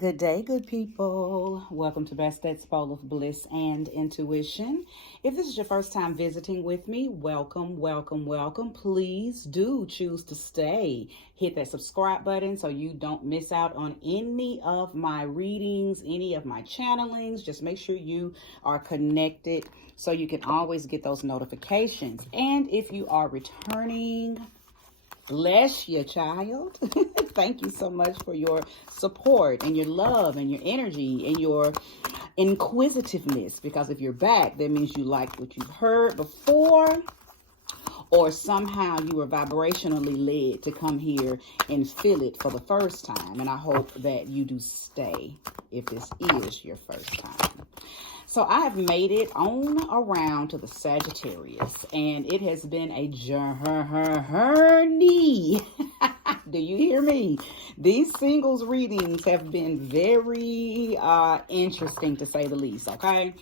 Good day, good people. Welcome to Best Expo of Bliss and Intuition. If this is your first time visiting with me, welcome, welcome, welcome. Please do choose to stay. Hit that subscribe button so you don't miss out on any of my readings, any of my channelings. Just make sure you are connected so you can always get those notifications. And if you are returning, bless you, child. Thank you so much for your support and your love and your energy and your inquisitiveness. Because if you're back, that means you liked what you've heard before, or somehow you were vibrationally led to come here and feel it for the first time. And I hope that you do stay if this is your first time. So I have made it on around to the Sagittarius, and it has been a journey. Do you hear me? These singles readings have been very interesting, to say the least, okay?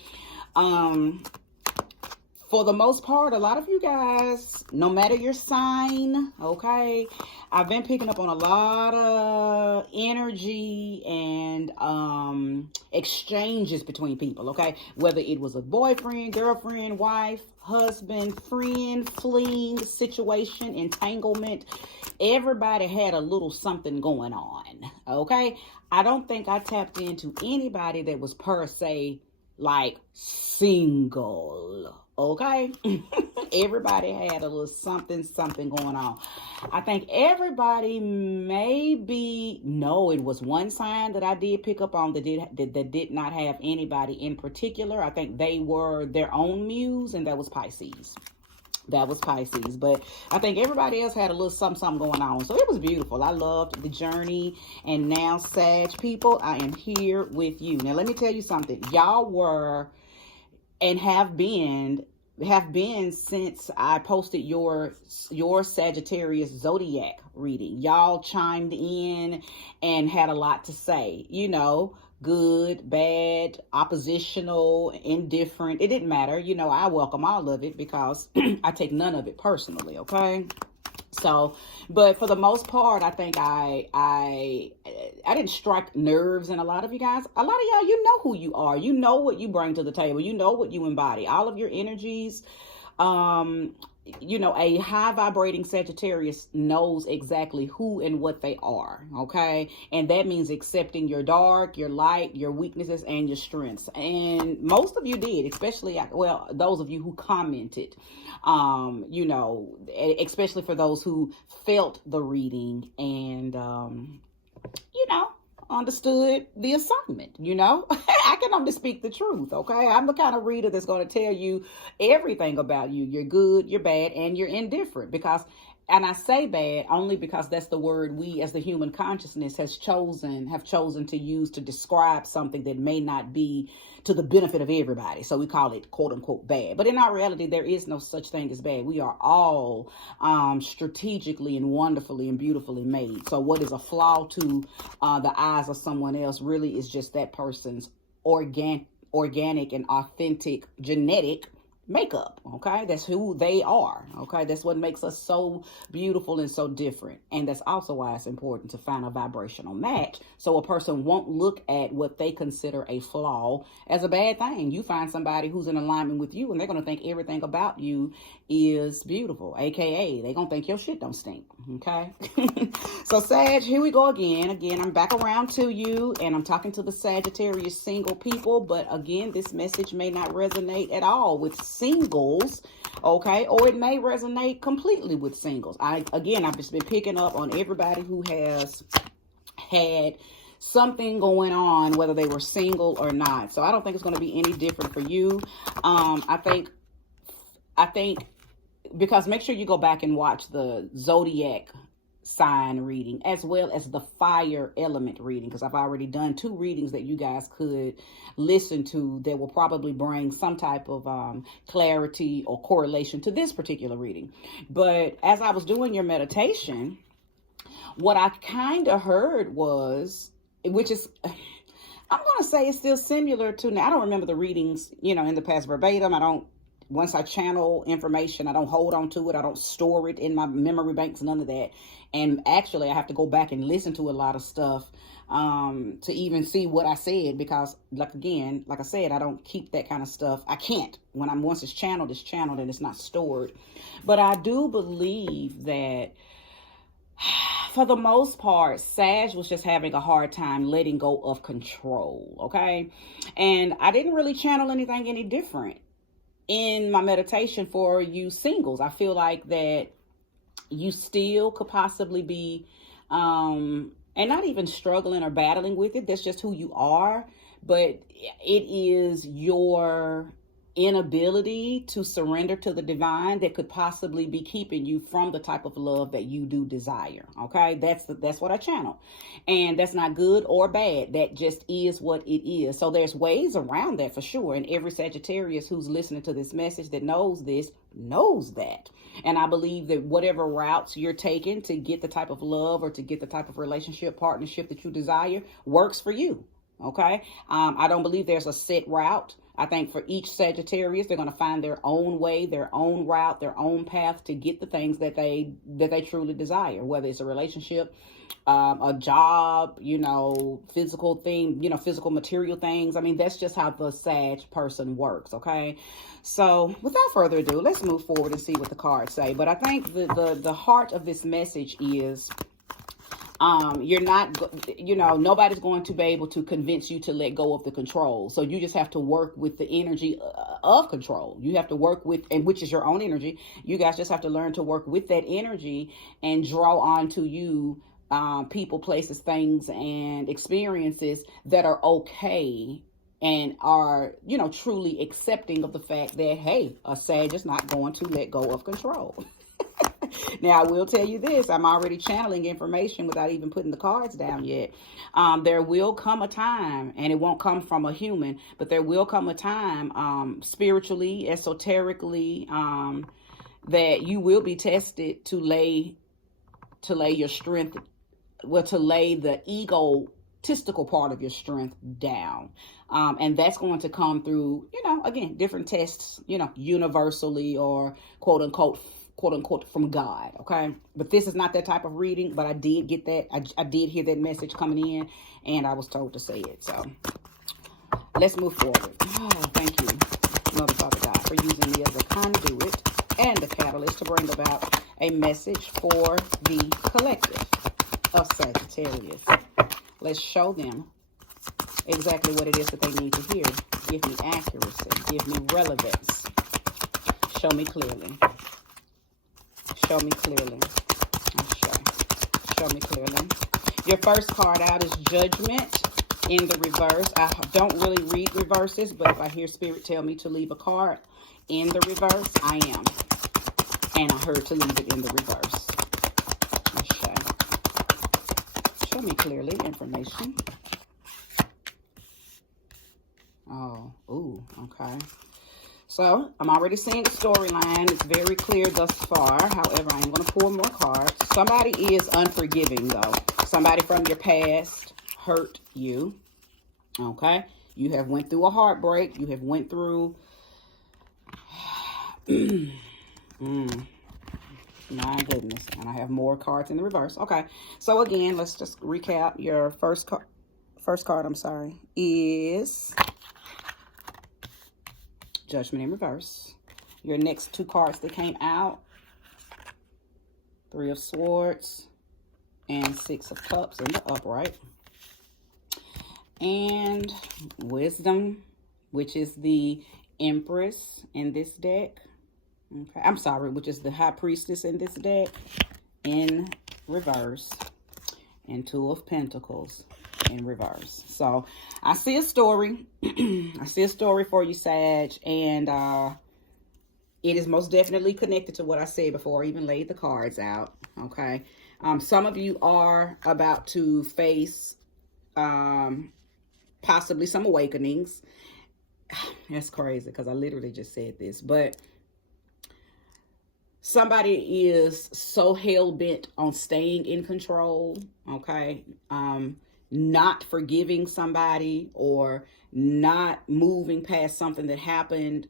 For the most part, a lot of you guys, no matter your sign, okay, I've been picking up on a lot of energy and exchanges between people, okay? Whether it was a boyfriend, girlfriend, wife, husband, friend, fling, situation, entanglement, everybody had a little something going on, okay? I don't think I tapped into anybody that was per se like single, okay? Everybody had a little something going on. I think everybody maybe, no, it was one sign that I did pick up on that did not have anybody in particular. I think they were their own muse, and that was Pisces. But I think everybody else had a little something going on. So it was beautiful. I loved the journey. And now, Sag people, I am here with you. Now, let me tell you something. Y'all were and have been since I posted your Sagittarius zodiac reading. Y'all chimed in and had a lot to say. You know, good, bad, oppositional, indifferent. It didn't matter. You know, I welcome all of it because I take none of it personally, okay? So, but for the most part, I think I didn't strike nerves in a lot of you guys. A lot of y'all, you know who you are. You know what you bring to the table. You know what you embody. All of your energies, you know, a high vibrating Sagittarius knows exactly who and what they are, okay? And that means accepting your dark, your light, your weaknesses, and your strengths. And most of you did, especially, well, those of you who commented, you know, especially for those who felt the reading and, you know, understood the assignment, you know. I can only speak the truth, okay? I'm the kind of reader that's going to tell you everything about you. You're good, you're bad, and you're indifferent. Because, and I say bad only because that's the word we as the human consciousness have chosen to use to describe something that may not be to the benefit of everybody. So we call it quote unquote bad. But in our reality, there is no such thing as bad. We are all strategically and wonderfully and beautifully made. So what is a flaw to the eyes of someone else really is just that person's organic and authentic genetic makeup, okay? That's who they are, okay? That's what makes us so beautiful and so different. And that's also why it's important to find a vibrational match, so a person won't look at what they consider a flaw as a bad thing. You find somebody who's in alignment with you, and they're going to think everything about you is beautiful, aka they're going to think your shit don't stink, okay? So Sag, here we go again. I'm back around to you, and I'm talking to the Sagittarius single people. But again, this message may not resonate at all with singles, okay? Or it may resonate completely with singles. I've just been picking up on everybody who has had something going on, whether they were single or not. So I don't think it's going to be any different for you. I think because make sure you go back and watch the zodiac sign reading as well as the fire element reading, because I've already done 2 readings that you guys could listen to that will probably bring some type of clarity or correlation to this particular reading. But as I was doing your meditation, what I kind of heard was, which is, I'm going to say it's still similar to, now I don't remember the readings, you know, in the past verbatim. I don't once I channel information, I don't hold on to it. I don't store it in my memory banks, none of that. And actually, I have to go back and listen to a lot of stuff to even see what I said, because like I said, I don't keep that kind of stuff. I can't. Once it's channeled and it's not stored. But I do believe that for the most part, Sag was just having a hard time letting go of control, okay? And I didn't really channel anything any different in my meditation for you singles. I feel like that you still could possibly be, and not even struggling or battling with it. That's just who you are. But it is your inability to surrender to the divine that could possibly be keeping you from the type of love that you do desire. Okay, that's what I channel, and that's not good or bad. That just is what it is. So there's ways around that for sure, and every Sagittarius who's listening to this message that knows this knows that. And I believe that whatever routes you're taking to get the type of love or to get the type of relationship, partnership that you desire works for you. Okay, I don't believe there's a set route. I think for each Sagittarius, they're going to find their own way, their own route, their own path to get the things that they truly desire, whether it's a relationship, a job, physical thing, physical material things. I mean, that's just how the Sag person works. Okay. So without further ado, let's move forward and see what the cards say. But I think the heart of this message is, you're not, nobody's going to be able to convince you to let go of the control. So you just have to work with the energy of control. You have to work with, and which is your own energy. You guys just have to learn to work with that energy and draw onto you people, places, things, and experiences that are okay and are, truly accepting of the fact that, hey, a Sag is not going to let go of control. Now, I will tell you this. I'm already channeling information without even putting the cards down yet. There will come a time, and it won't come from a human, but there will come a time, spiritually, esoterically, that you will be tested to lay your strength, to lay the egotistical part of your strength down. And that's going to come through, again, different tests, universally, or quote unquote from God. Okay. But this is not that type of reading, but I did get that. I did hear that message coming in, and I was told to say it. So let's move forward. Oh, thank you, Mother Father God, for using me as a conduit and a catalyst to bring about a message for the collective of Sagittarius. Let's show them exactly what it is that they need to hear. Give me accuracy. Give me relevance. Show me clearly. Show me clearly. Show me clearly. Your first card out is Judgment in the reverse. I don't really read reverses, but if I hear Spirit tell me to leave a card in the reverse, I am. And I heard to leave it in the reverse. Show me clearly information. Oh, ooh, okay. So, I'm already seeing the storyline. It's very clear thus far. However, I am going to pull more cards. Somebody is unforgiving, though. Somebody from your past hurt you. Okay? You have went through a heartbreak. You have went through... My goodness. And I have more cards in the reverse. Okay. So, again, let's just recap. Your first card, is... Judgment in reverse. Your next two cards that came out, Three of Swords and Six of Cups in the upright. And Wisdom, which is the Empress in this deck. Okay, I'm sorry, which is the High Priestess in this deck in reverse. And Two of Pentacles in reverse. So I see a story. I see a story for you, Sag, and it is most definitely connected to what I said before I even laid the cards out. Okay. Some of you are about to face possibly some awakenings. That's crazy because I literally just said this, but somebody is so hell-bent on staying in control, okay? Not forgiving somebody or not moving past something that happened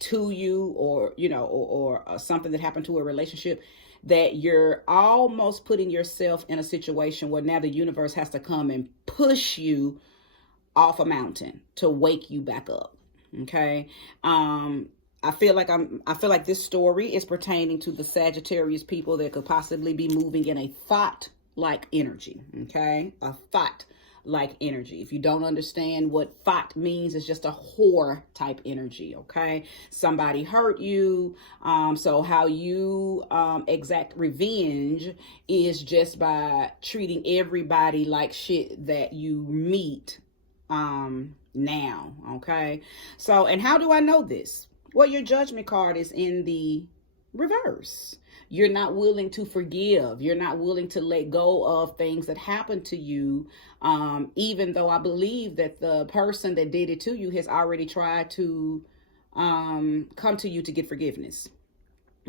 to you, or, you know, or something that happened to a relationship, that you're almost putting yourself in a situation where now the universe has to come and push you off a mountain to wake you back up. Okay. I feel like this story is pertaining to the Sagittarius people that could possibly be moving in a thought like energy. Okay. A thought like energy. If you don't understand what thought means, it's just a whore type energy. Okay. Somebody hurt you. So how you exact revenge is just by treating everybody like shit that you meet now. Okay. So, and how do I know this? Well, your Judgment card is in the reverse. You're not willing to forgive. You're not willing to let go of things that happened to you, even though I believe that the person that did it to you has already tried to come to you to get forgiveness.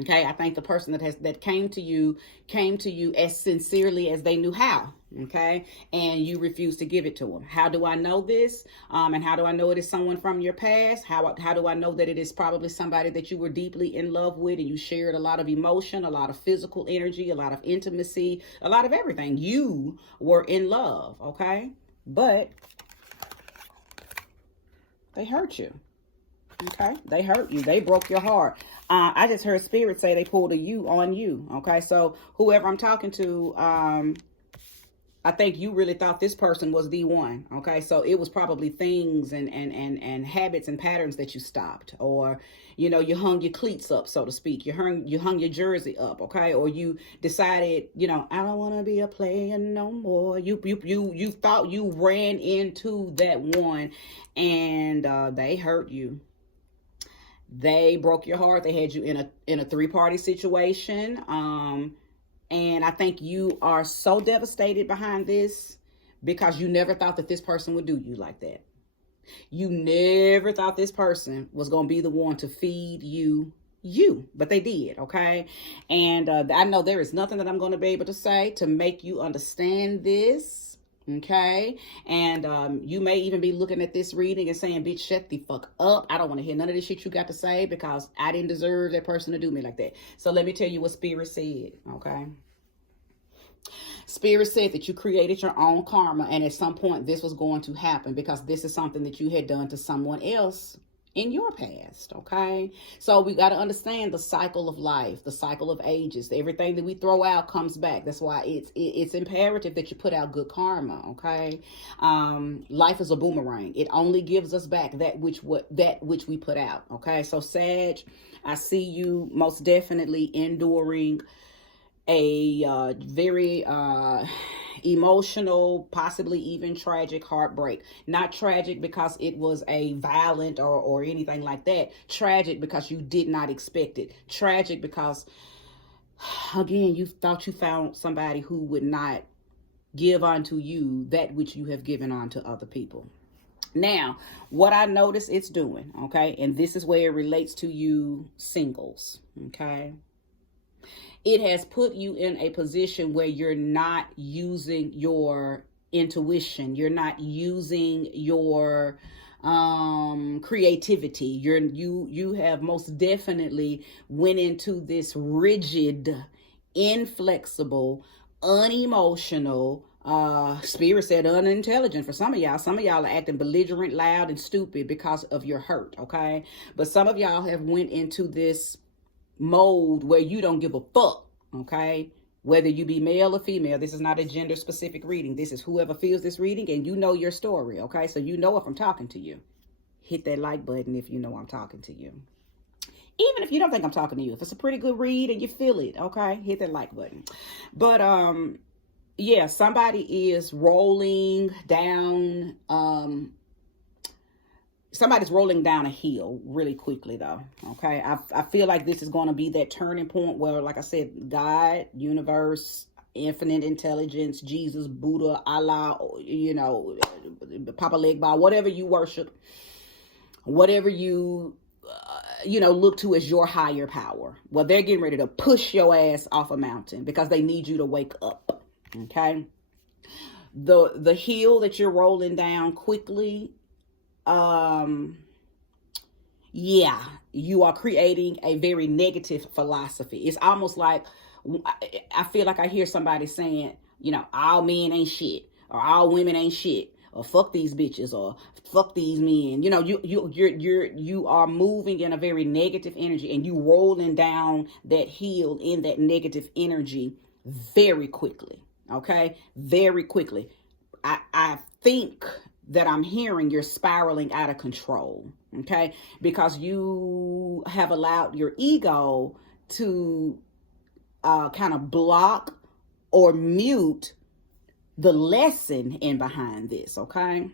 Okay, I think the person that came to you as sincerely as they knew how. Okay, and you refuse to give it to them. How do I know this? And how do I know it is someone from your past? How do I know that it is probably somebody that you were deeply in love with, and you shared a lot of emotion, a lot of physical energy, a lot of intimacy, a lot of everything. You were in love. Okay, but they hurt you. Okay, they hurt you. They broke your heart. I just heard Spirit say they pulled a you on you. Okay, so whoever I'm talking to, I think you really thought this person was the one. Okay, so it was probably things and habits and patterns that you stopped, or, you know, you hung your cleats up, so to speak. You hung your jersey up. Okay, or you decided, you know, I don't want to be a player no more. You thought you ran into that one, and they hurt you. They broke your heart. They had you in a three-party situation. And I think you are so devastated behind this because you never thought that this person would do you like that. You never thought this person was going to be the one to feed you, but they did. Okay. And I know there is nothing that I'm going to be able to say to make you understand this. Okay. And you may even be looking at this reading and saying, bitch, shut the fuck up. I don't want to hear none of this shit you got to say because I didn't deserve that person to do me like that. So let me tell you what Spirit said. Okay. Spirit said that you created your own karma, and at some point this was going to happen because this is something that you had done to someone else in your past. Okay, so we got to understand the cycle of life, the cycle of ages. Everything that we throw out comes back. That's why it's imperative that you put out good karma. Okay, life is a boomerang. It only gives us back that which we put out. Okay, so Sag, I see you most definitely enduring a very emotional, possibly even tragic heartbreak. Not tragic because it was a violent or anything like that. Tragic because you did not expect it. Tragic because, again, you thought you found somebody who would not give unto you that which you have given unto other people. Now, what I notice it's doing, okay, and this is where it relates to you singles, okay? It has put you in a position where you're not using your intuition. You're not using your creativity. You have most definitely went into this rigid, inflexible, unemotional, Spirit said unintelligent for some of y'all. Some of y'all are acting belligerent, loud, and stupid because of your hurt, okay? But some of y'all have went into this mode where you don't give a fuck, okay? Whether you be male or female. This is not a gender specific reading. This is whoever feels this reading, and you know your story, okay? So you know if I'm talking to you. Hit that like button if you know I'm talking to you. Even if you don't think I'm talking to you. If it's a pretty good read and you feel it, okay? Hit that like button. But yeah, somebody is rolling down somebody's rolling down a hill really quickly, though. Okay, I feel like this is going to be that turning point where, like I said, God, universe, infinite intelligence, Jesus, Buddha, Allah, you know, Papa Legba, whatever you worship, whatever you look to as your higher power. Well, they're getting ready to push your ass off a mountain because they need you to wake up. Okay, the hill that you're rolling down quickly, yeah, you are creating a very negative philosophy. It's almost like, I feel like I hear somebody saying, all men ain't shit, or all women ain't shit, or fuck these bitches, or fuck these men. You are moving in a very negative energy, and you rolling down that hill in that negative energy very quickly. Okay, very quickly. I think that I'm hearing you're spiraling out of control. Okay, because you have allowed your ego to kind of block or mute the lesson in behind this. Okay,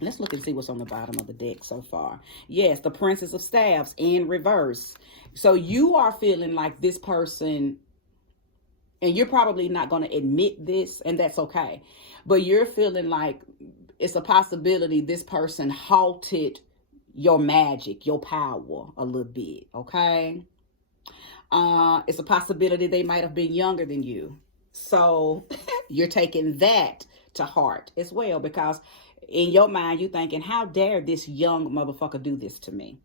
let's look and see what's on the bottom of the deck so far. Yes, the Princess of Staffs in reverse. So you are feeling like this person, and you're probably not going to admit this, and that's okay, but you're feeling like it's a possibility this person halted your magic, your power a little bit. Okay, it's a possibility they might have been younger than you, so you're taking that to heart as well, because in your mind you thinking, how dare this young motherfucker do this to me.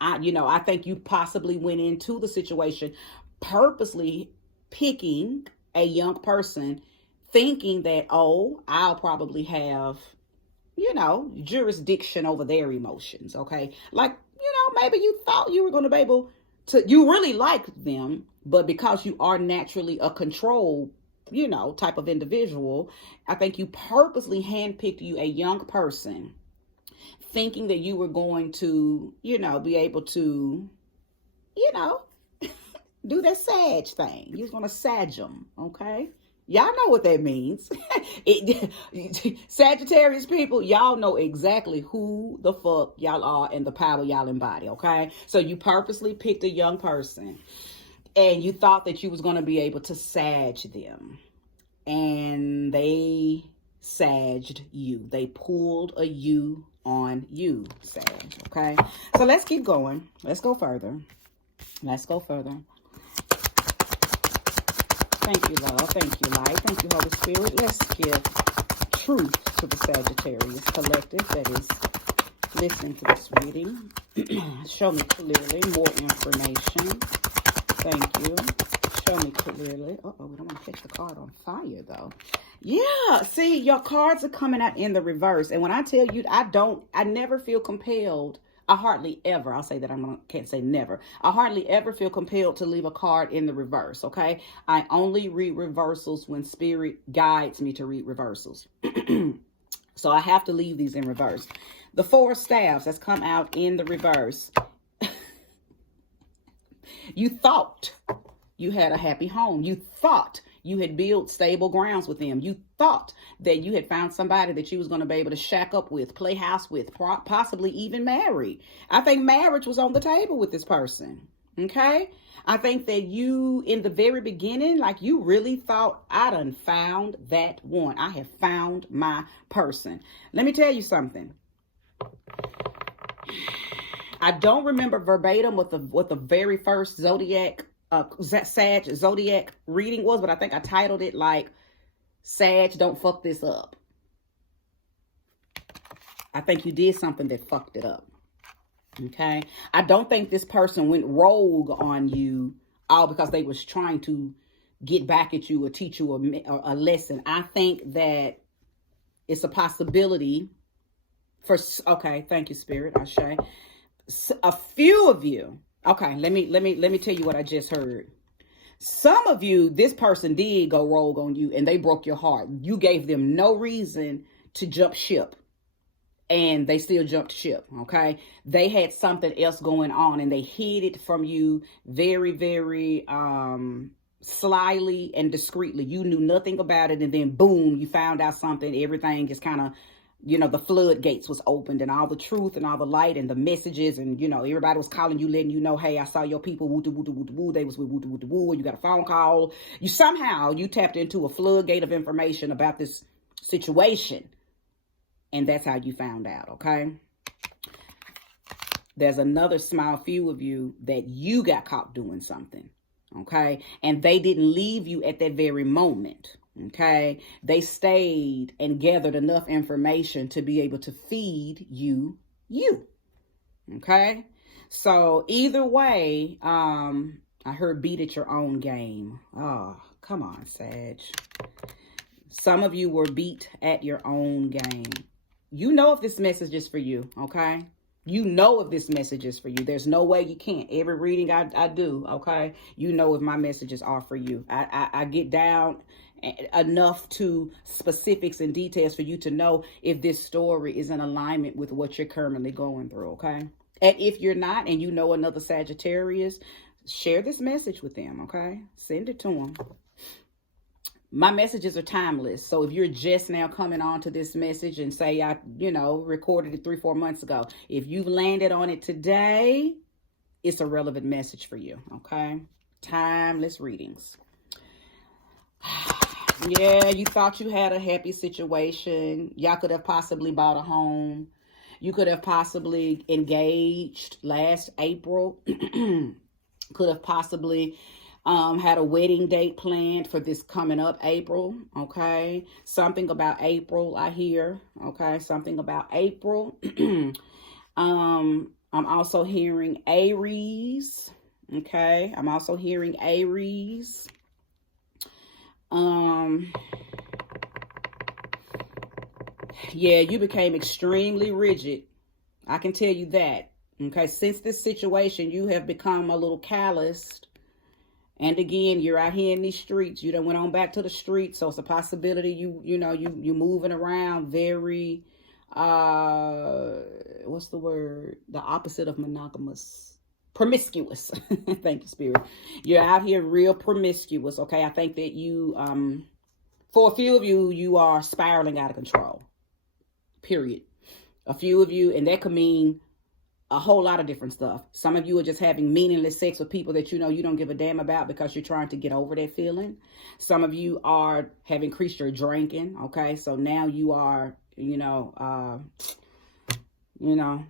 I think you possibly went into the situation purposely picking a young person, thinking that, oh, I'll probably have, jurisdiction over their emotions. Okay, like, maybe you thought you were going to be able to, you really like them, but because you are naturally a control, type of individual, I think you purposely handpicked you a young person, thinking that you were going to, be able to, do that Sag thing. You was going to Sag them, okay? Y'all know what that means. Sagittarius people, y'all know exactly who the fuck y'all are and the power y'all embody, okay? So you purposely picked a young person, and you thought that you was going to be able to Sag them. And they sagged you. They pulled a you on you, Sag, okay? So let's keep going. Let's go further. Let's go further. Thank you, love. Thank you, light. Thank you, Holy Spirit. Let's give truth to the Sagittarius collective that is listening to this reading. Show me clearly more information. Thank you. Show me clearly. Uh-oh, we don't want to catch the card on fire, though. Yeah, see, your cards are coming out in the reverse. And when I tell you, I never feel compelled. I hardly ever, I'll say that, can't say never. I hardly ever feel compelled to leave a card in the reverse, okay? I only read reversals when spirit guides me to read reversals. So I have to leave these in reverse. The Four of Staffs that's come out in the reverse. You thought you had a happy home. You thought you had built stable grounds with them. You thought that you had found somebody that you was going to be able to shack up with, play house with, possibly even marry. I think marriage was on the table with this person. Okay? I think that you, in the very beginning, like you really thought, I done found that one. I have found my person. Let me tell you something. I don't remember verbatim what the very first zodiac Sag zodiac reading was, but I think I titled it like Sag, don't fuck this up. I think you did something that fucked it up. Okay, I don't think this person went rogue on you all because they was trying to get back at you or teach you a lesson. I think that it's a possibility for, okay, thank you, Spirit, Ashe. A few of you, okay, let me tell you what I just heard. Some of you, this person did go rogue on you and they broke your heart. You gave them no reason to jump ship, and they still jumped ship, okay? They had something else going on and they hid it from you very, very slyly and discreetly. You knew nothing about it, and then boom, you found out something. Everything just kind of, the floodgates was opened, and all the truth and all the light and the messages, and, everybody was calling you, letting you know, hey, I saw your people, woo, woo, woo, woo, they was with woo, woo, woo, you got a phone call. You tapped into a floodgate of information about this situation, and that's how you found out, okay? There's another small few of you that you got caught doing something, okay? And they didn't leave you at that very moment. Okay, they stayed and gathered enough information to be able to feed you. Okay, So either way, I heard beat at your own game. Oh, come on, Sag. Some of you were beat at your own game. You know if this message is for you, okay? You know if this message is for you. There's no way you can't. Every reading I do, okay? You know if my messages are for you. I get down enough to specifics and details for you to know if this story is in alignment with what you're currently going through, okay? And if you're not, and you know another Sagittarius, share this message with them, okay? Send it to them. My messages are timeless. So if you're just now coming on to this message and say, I recorded it 3-4 months ago, if you've landed on it today, it's a relevant message for you, okay? Timeless readings. Yeah, you thought you had a happy situation. Y'all could have possibly bought a home. You could have possibly engaged last April. Could have possibly had a wedding date planned for this coming up April, okay? Something about April, I hear, okay? Something about April. I'm also hearing Aries, okay? I'm also hearing Aries. Yeah, you became extremely rigid. I can tell you that, okay? Since this situation, you have become a little calloused. And again, you're out here in these streets. You done went on back to the streets. So it's a possibility you moving around very, what's the word? The opposite of monogamous. Promiscuous. Thank you, Spirit. You're out here real promiscuous, okay? I think that you, for a few of you, you are spiraling out of control. Period. A few of you, and that could mean a whole lot of different stuff. Some of you are just having meaningless sex with people that you know you don't give a damn about because you're trying to get over that feeling. Some of you have increased your drinking, okay? So now you are,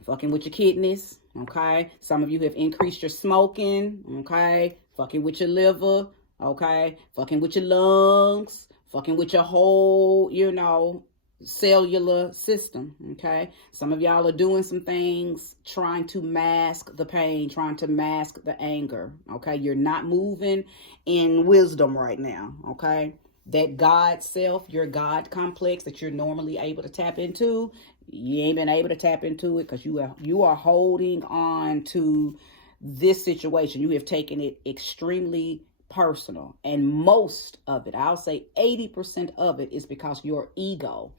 fucking with your kidneys, okay? Some of you have increased your smoking, okay? Fucking with your liver, okay? Fucking with your lungs, fucking with your whole, cellular system, okay? Some of y'all are doing some things trying to mask the pain, trying to mask the anger, okay? You're not moving in wisdom right now, okay? That God self, your God complex that you're normally able to tap into, you ain't been able to tap into it because you are holding on to this situation. You have taken it extremely personal, and most of it, I'll say 80% of it, is because your ego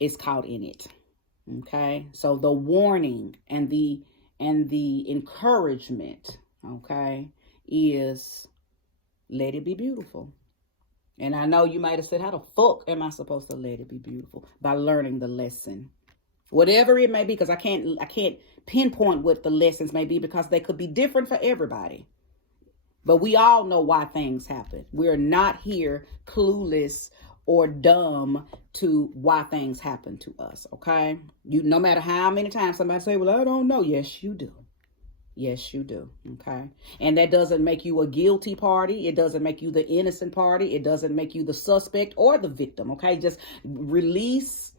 is caught in it. Okay, so the warning and the encouragement, okay, is let it be beautiful. And I know you might have said, how the fuck am I supposed to let it be beautiful? By learning the lesson, whatever it may be, because I can't pinpoint what the lessons may be because they could be different for everybody. But we all know why things happen. We're not here clueless or dumb to why things happen to us, okay? No matter how many times somebody say, well, I don't know. Yes, you do. Yes, you do, okay? And that doesn't make you a guilty party. It doesn't make you the innocent party. It doesn't make you the suspect or the victim, okay? Just release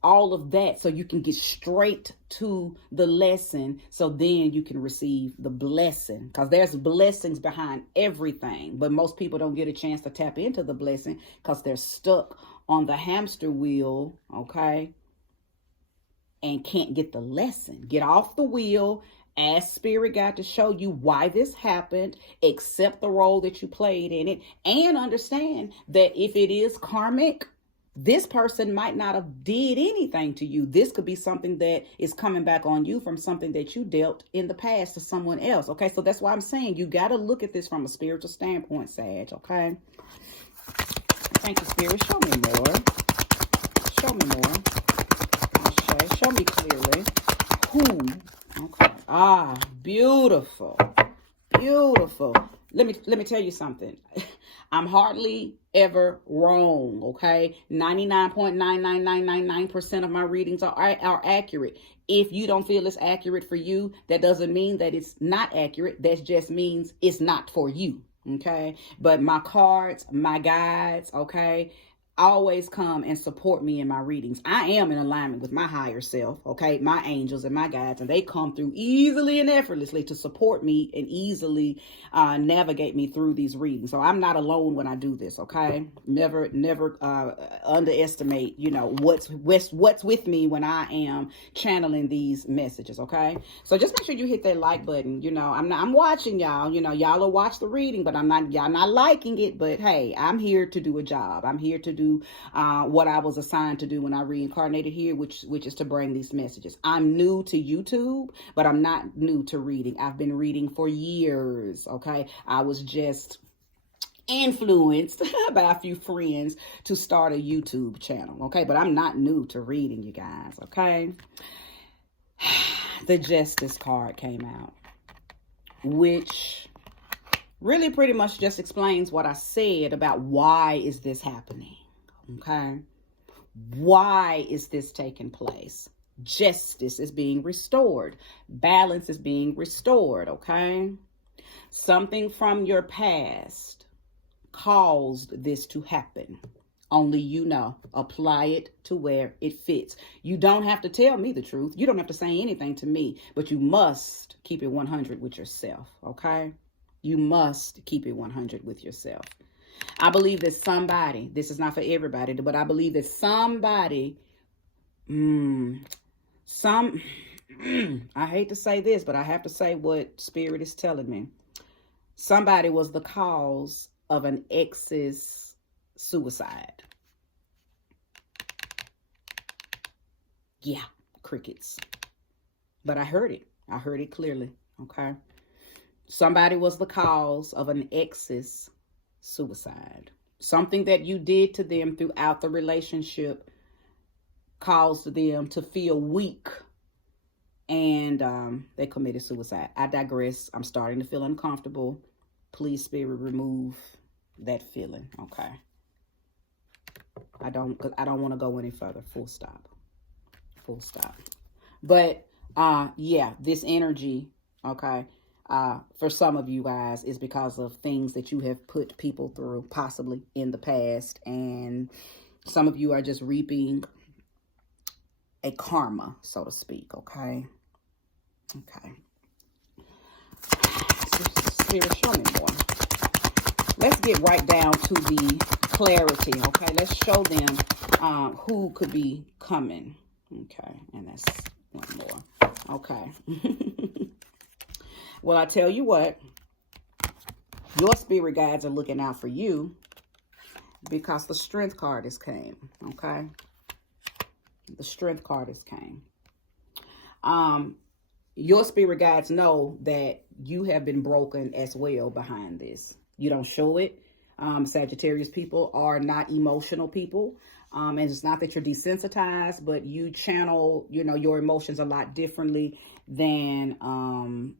all of that so you can get straight to the lesson, so then you can receive the blessing, because there's blessings behind everything, but most people don't get a chance to tap into the blessing because they're stuck on the hamster wheel, okay, and can't get the lesson. Get off the wheel, ask Spirit God to show you why this happened, accept the role that you played in it, and understand that if it is karmic, this person might not have did anything to you. This could be something that is coming back on you from something that you dealt in the past to someone else. Okay, so that's why I'm saying you got to look at this from a spiritual standpoint, Sag. Okay. Thank you, Spirit. Show me more. Show me more. Okay. Show me clearly. Who? Okay. Ah, beautiful. Beautiful. Let me tell you something. I'm hardly ever wrong, okay? 99.99999% of my readings are accurate. If you don't feel it's accurate for you, that doesn't mean that it's not accurate. That just means it's not for you, okay? But my cards, my guides, okay, always come and support me in my readings. I am in alignment with my higher self, okay? My angels and my guides, and they come through easily and effortlessly to support me and easily navigate me through these readings. So I'm not alone when I do this, okay? Never underestimate, what's with me when I am channeling these messages, okay? So just make sure you hit that like button. I'm watching y'all. Y'all will watch the reading, but y'all not liking it. But hey, I'm here to do a job. I'm here to do what I was assigned to do when I reincarnated here, which is to bring these messages. I'm new to YouTube, but I'm not new to reading. I've been reading for years, okay? I was just influenced by a few friends to start a YouTube channel, okay? But I'm not new to reading, you guys, okay? The Justice card came out, which really pretty much just explains what I said about why is this happening. Okay, why is this taking place? Justice is being restored. Balance is being restored, okay? Something from your past caused this to happen. Only you know. Apply it to where it fits. You don't have to tell me the truth. You don't have to say anything to me, but you must keep it 100 with yourself, okay? You must keep it 100 with yourself. I believe that somebody, this is not for everybody, but I believe that somebody, I hate to say this, but I have to say what Spirit is telling me. Somebody was the cause of an ex's suicide. Yeah, crickets. But I heard it. I heard it clearly, okay? Somebody was the cause of an ex's suicide. Something that you did to them throughout the relationship caused them to feel weak, and they committed suicide. I digress. I'm starting to feel uncomfortable. Please, Spirit, remove that feeling, okay? I don't want to go any further. Full stop. Full stop. But yeah, this energy, okay, for some of you guys is because of things that you have put people through possibly in the past, and some of you are just reaping a karma, so to speak, okay? Okay. Spirit, show me more. Let's get right down to the clarity, okay? Let's show them who could be coming, okay? And that's one more, okay? Well, I tell you what, your spirit guides are looking out for you because the Strength card has came, okay? The Strength card has came. Your spirit guides know that you have been broken as well behind this. You don't show it. Sagittarius people are not emotional people. And it's not that you're desensitized, but you channel, your emotions a lot differently than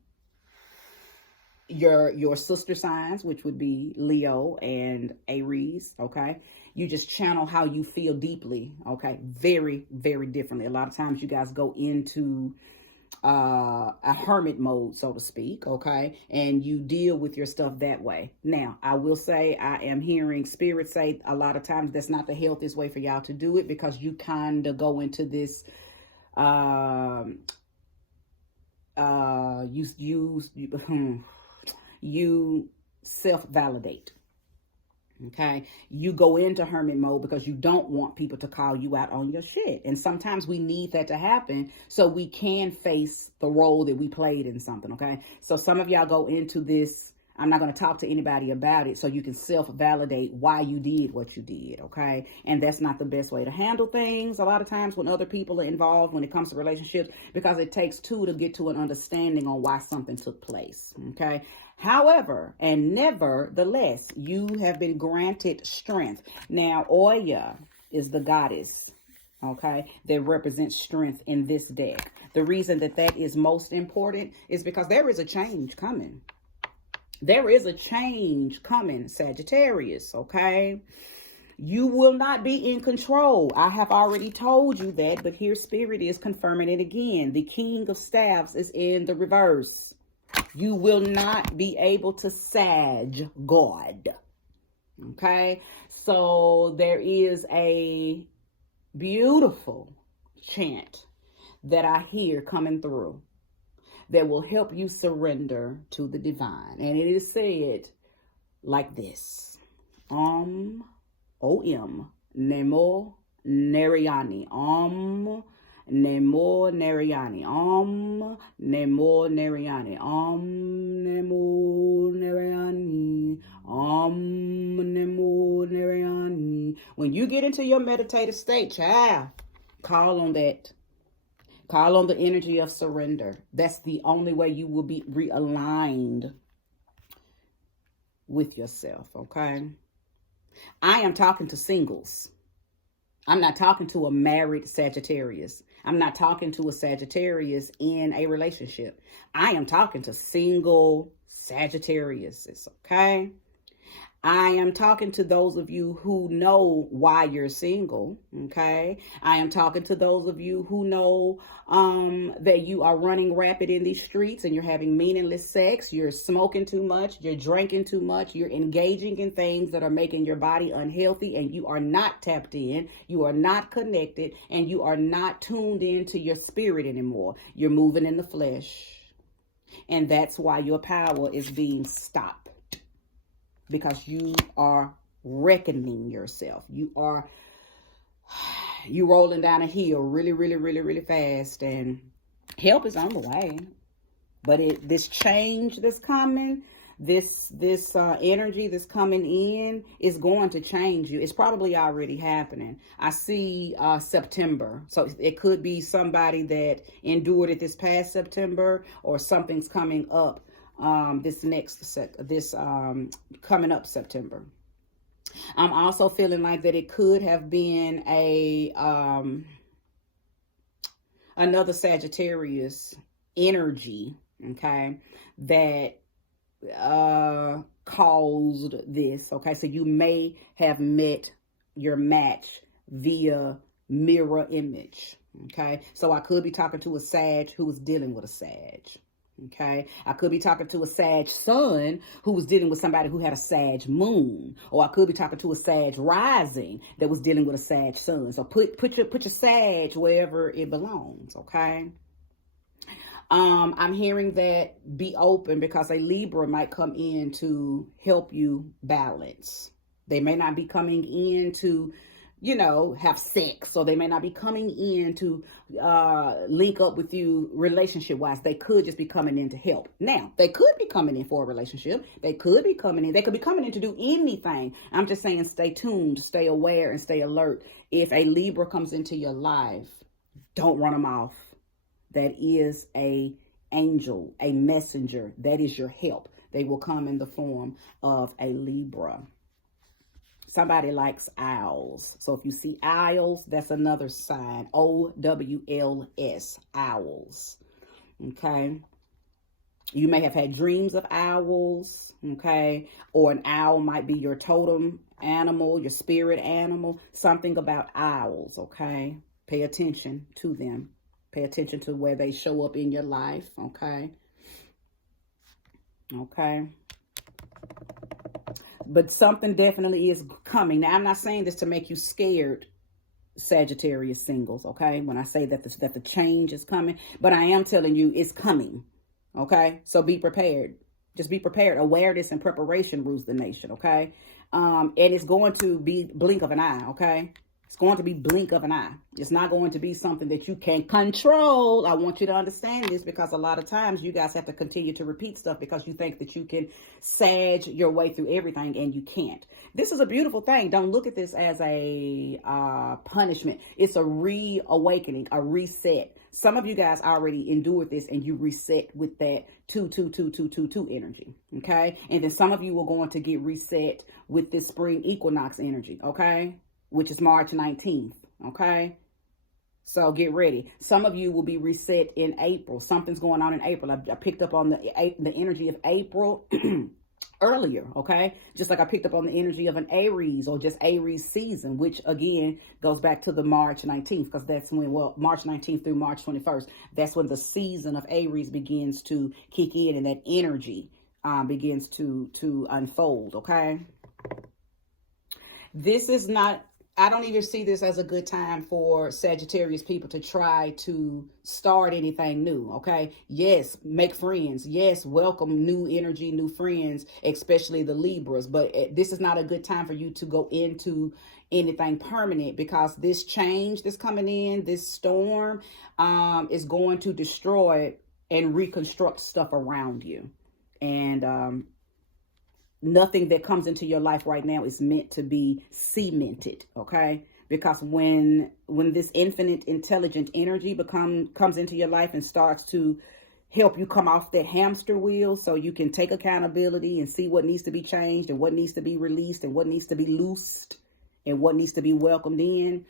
your sister signs, which would be Leo and Aries, okay? You just channel how you feel deeply, okay? Very, very differently. A lot of times you guys go into a hermit mode, so to speak, okay? And you deal with your stuff that way. Now, I will say I am hearing Spirit say a lot of times that's not the healthiest way for y'all to do it, because you kind of go into this you self-validate. Okay, you go into hermit mode because you don't want people to call you out on your shit. And sometimes we need that to happen so we can face the role that we played in something. Okay, so some of y'all go into this. I'm not going to talk to anybody about it, so you can self-validate why you did what you did, okay? And that's not the best way to handle things a lot of times when other people are involved when it comes to relationships, because it takes two to get to an understanding on why something took place, okay? However, and nevertheless, you have been granted strength. Now, Oya is the goddess, okay, that represents strength in this deck. The reason that that is most important is because there is a change coming. There is a change coming, Sagittarius, okay? You will not be in control. I have already told you that, but here Spirit is confirming it again. The King of Staffs is in the reverse. You will not be able to sag God, okay? So there is a beautiful chant that I hear coming through that will help you surrender to the divine. And it is said like this. OM, NAMO NARAYANI. OM, NAMO NARAYANI. OM, NAMO NARAYANI. OM, NAMO NARAYANI. OM, NAMO NARAYANI. When you get into your meditative state, child, call on that. Call on the energy of surrender. That's the only way you will be realigned with yourself, okay? I am talking to singles. I'm not talking to a married Sagittarius. I'm not talking to a Sagittarius in a relationship. I am talking to single Sagittariuses, okay? I am talking to those of you who know why you're single, okay? I am talking to those of you who know that you are running rapid in these streets and you're having meaningless sex, you're smoking too much, you're drinking too much, you're engaging in things that are making your body unhealthy, and you are not tapped in, you are not connected, and you are not tuned into your spirit anymore. You're moving in the flesh. And that's why your power is being stopped. Because you are reckoning yourself. You rolling down a hill really fast, and help is on the way. But this change that's coming, this energy that's coming in is going to change you. It's probably already happening. I see September. So it could be somebody that endured it this past September, or something's coming up coming up September. I'm also feeling like that it could have been another Sagittarius energy, okay, that caused this, okay? So you may have met your match via mirror image, okay? So I could be talking to a Sag who was dealing with a Sag. Okay, I could be talking to a Sag sun who was dealing with somebody who had a Sag moon, or I could be talking to a Sag rising that was dealing with a Sag sun. So put your Sag wherever it belongs. Okay. I'm hearing that be open, because a Libra might come in to help you balance. They may not be coming in to, have sex, or they may not be coming in to link up with you relationship-wise. They could just be coming in to help. Now, they could be coming in for a relationship. They could be coming in to do anything. I'm just saying, stay tuned, stay aware, and stay alert. If a Libra comes into your life, don't run them off. That is a angel, a messenger. That is your help. They will come in the form of a Libra. Somebody likes owls. So if you see owls, that's another sign. OWLS, owls. Okay. You may have had dreams of owls. Okay. Or an owl might be your totem animal, your spirit animal. Something about owls. Okay. Pay attention to them. Pay attention to where they show up in your life. Okay. Okay. But something definitely is coming. Now, I'm not saying this to make you scared, Sagittarius singles, okay? When I say that the change is coming, but I am telling you it's coming, okay? So be prepared. Just be prepared. Awareness and preparation rules the nation, okay? And it's going to be blink of an eye, okay? It's going to be blink of an eye. It's not going to be something that you can control. I want you to understand this, because a lot of times you guys have to continue to repeat stuff because you think that you can sag your way through everything, and you can't. This is a beautiful thing. Don't look at this as a punishment. It's a reawakening, a reset. Some of you guys already endured this, and you reset with that 2 energy, okay? And then some of you are going to get reset with this spring equinox energy, okay? Which is March 19th, okay? So get ready. Some of you will be reset in April. Something's going on in April. I picked up on the energy of April earlier, okay? Just like I picked up on the energy of an Aries, or just Aries season, which again goes back to the March 19th, because that's when, March 19th through March 21st, that's when the season of Aries begins to kick in, and that energy begins to unfold, okay? This is not, I don't even see this as a good time for Sagittarius people to try to start anything new, okay? Yes, make friends. Yes, welcome new energy, new friends, especially the Libras. But this is not a good time for you to go into anything permanent, because this change that's coming in, this storm, is going to destroy and reconstruct stuff around you. And nothing that comes into your life right now is meant to be cemented, okay? Because when this infinite intelligent energy comes into your life and starts to help you come off that hamster wheel, so you can take accountability and see what needs to be changed and what needs to be released and what needs to be loosed and what needs to be welcomed in,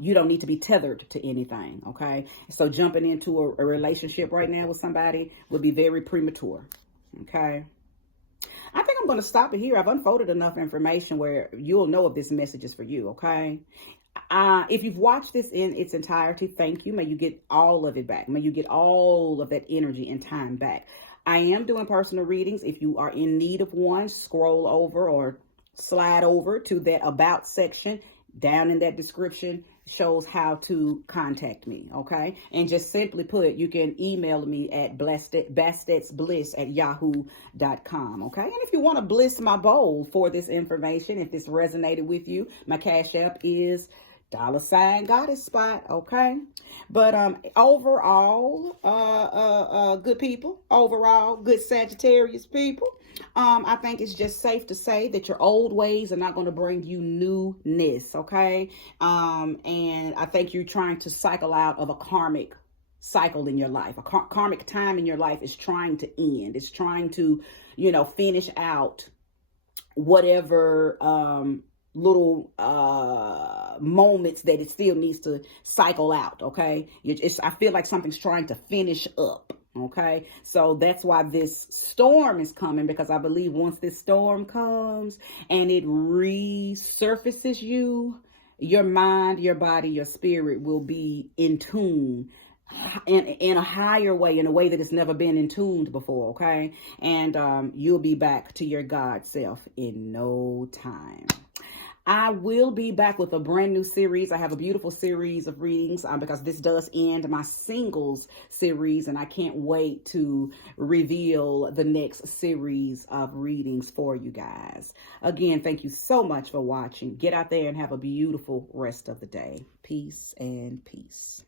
you don't need to be tethered to anything, okay? So jumping into a relationship right now with somebody would be very premature, okay? I think I'm going to stop it here. I've unfolded enough information where you'll know if this message is for you, okay? If you've watched this in its entirety, thank you. May you get all of it back. May you get all of that energy and time back. I am doing personal readings. If you are in need of one, scroll over or slide over to that About section. Down in that description shows how to contact me, okay? And just simply put, you can email me at bastetsbliss@yahoo.com, okay? And if you want to bliss my bowl for this information, if this resonated with you, my Cash App is $GoddessSpot, okay? But overall, good people, overall, good Sagittarius people. I think it's just safe to say that your old ways are not going to bring you newness, okay? And I think you're trying to cycle out of a karmic cycle in your life. A karmic time in your life is trying to end. It's trying to, finish out whatever little moments that it still needs to cycle out, okay? I feel like something's trying to finish up. Okay, so that's why this storm is coming, because I believe once this storm comes and it resurfaces you, your mind, your body, your spirit will be in tune in a higher way, in a way that it's never been in tuned before, okay? And you'll be back to your God self in no time. I will be back with a brand new series. I have a beautiful series of readings because this does end my singles series, and I can't wait to reveal the next series of readings for you guys. Again, thank you so much for watching. Get out there and have a beautiful rest of the day. Peace and peace.